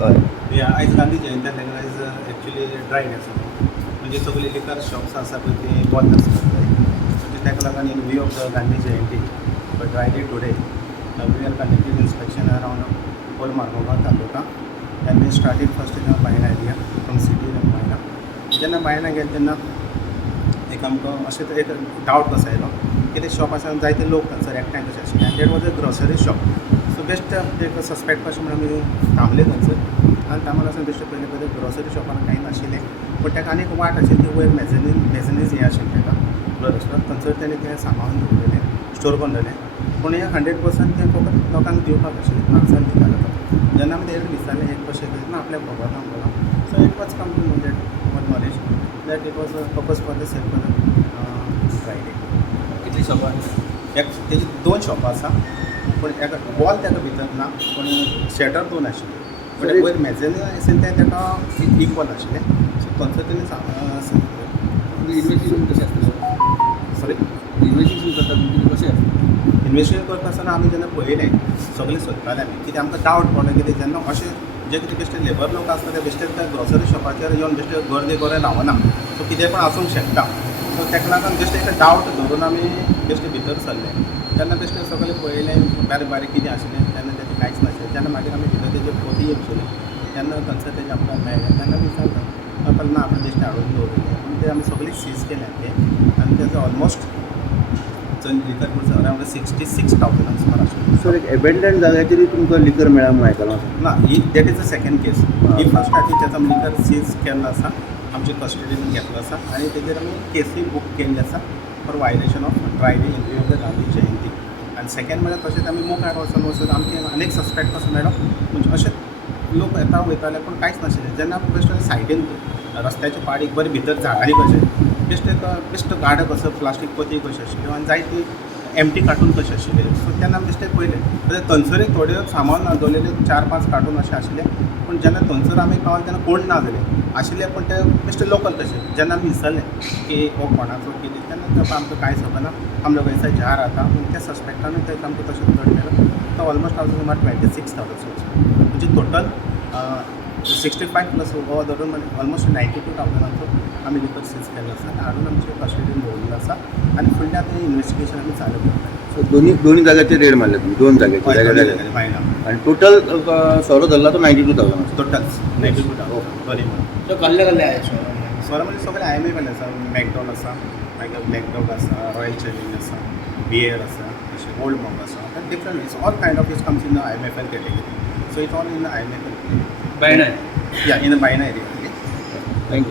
हय. या आयज गांधी जयंती आसलें आयज एक्चुली ड्राय डे आसा म्हणजे सगळी लिकर शॉप्स आसा पळय ती बंद आसतात म्हणजे ताका लागून in view of the Gandhi Jayanti but dry day today we are conducted inspection around whole मार्गोगांव taluka and we started first in Baina area from city of Baina जेन्ना बायना गेले तेन्ना एक आमकां अशें एक डावट कसो आयलो की ते शॉप आसा जायते लोक थंयसर एकठांय कशे आशिल्ले आनी देट was a grocery shop so best एक सस्पेक्ट कशें म्हणून आमी थांबले थंयसर आनी थांबून आसून बेश्टे पयले पयले ग्रोसरी शॉपान कांय नाशिल्लें पूण ताका आनी एक वाट आशिल्ली ती वयर मेजनीज हें आशिल्लें ताका फ्लोर आशिल्लो थंयसर तेणें तें सामान दवरलेलें स्टोर करून पूण हें 100% तें फकत लोकांक दिवपाक आशिल्लें माणसांक दितालो तो जेन्ना आमी तेका विचारलें एक कशें ना आपल्या भोगोतांक बोला so it was come to know that one knowledge that it was purpose for the sale for the Friday कितली शॉपां एक तेजी 2 शॉपां आसा पूण एका वॉल तेका भितर ना पूण शटर 2 आशिल्ले बट वयर मेजनीज आशिल्लें तें तेका इक्वल आशिल्लें सो थंयसर तेणी इन्व्हेस्टिगेशन कशें आसतलें सॉरी इन्व्हेस्टिगेशन करता तुमचे कशें आसता इन्वेस्टिगेशन करता आसतना आमी जेन्ना पळयलें सगळें सोदताले आमी कित्याक आमकां डावट पडलो कितें जेन्ना अशें जे कितें बेश्टे लेबर लोक आसता ते बेश्टे त्या ग्रोसरी शॉपाचेर येवन बेश्टे गर्दे गोरे लावना सो कितें पण आसूंक शकता सो ताका लागून बेश्टे एक डावट धरून आमी बेश्टे भितर सरले तेन्ना बेश्टे सगळें पळयलें बारीक बारीक कितें आशिल्लें तेन्ना तेजें कांयच नाशिल्लें जेन्ना मागीर आमी भितर तेजे पोती येवशिल्ले तेन्ना थंयसर तेजें आमकां मेळ्ळें तेन्ना विचारलो आपल्याला ना आपण बेश्टे हाडून दवरलें पूण ते आमी सगळीं सीज केलें तें आनी तेजो ऑलमोस्ट लिकर गुड्स अरावंड 66,000 सुमार आशिल्लें सर एक एबेंडंट जाग्याचेर तुमकां लिकर मेळ्ळा म्हूण आयकलां ना ही that is the second case ही फर्स्ट आमी तेचो लिकर सीज केल्लो आसा आमचे कस्टडीन घेतलो आसा आनी तेजेर आमी केसूय बूक केल्ली आसा for violation of dry day in view of the Gandhi Jayanti आनी सेकंड म्हळ्यार तशेंच आमी मुखार वचून आमचे आनीक सस्पेक्ट कसो मेळ्ळो म्हणजे अशें लोक येता वयताले पूण कांयच नाशिल्लें जेन्ना आमी बेश्टे सायडीन रस्त्याच्या पाडीक बरें भितर झाडांनी कशें बेश्टो गाडो कसो प्लास्टीक पोती कश्यो आशिल्ल्यो आनी जायती एमटी कार्टून कशें आशिल्ले सो तेन्ना आमी बेश्टे पयलें म्हणजे थंयसरूय थोड्यो सामान दवरलेले 4-5 कार्टून अशें आशिल्ले पूण जेन्ना थंयसर आमी पावले तेन्ना कोण ना जालें आशिल्ले पूण ते बेश्टे लोकल कशें जेन्ना आमी विचारलें की हो कोणाचो कितें तेन्ना तो आमकां कांय खबरना हम लोग ऐसा जा रहा था पूण त्या सस्पेक्टानूय तें आमकां तशें धड मेळ्ळो तो ऑलमोस्ट हांव सुमार 26,000 म्हणजे टोटल 65 प्लस हो धरून ऑलमोस्ट 92,000 आमी लिकर सीज केल्लो आसा हाडून आमचे कस्टडीन दवरलेलो आसा आनी फुडलें आतां इन्वेस्टिगेशन आमी चालू करता सो दोनी जाग्याचेर रेड मारल्या तुमी 2 जाग्याचेर बायना आनी टोटल सोरो धरला तो 92,000 टोटल 92,000 बरें तो कसले कसले आहे स्वरा म्हणजे सगळे आयएमए पण आसा मॅकडॉल आसा मागीर ब्लॅक डॉग आसा रॉयल चॅलेंज आसा बियर आसा तशें ओल्ड मॉंग आसा different it's all kind of its comes in the IMFL category so it's all in the IMFL बायना या इन द बायना एरिया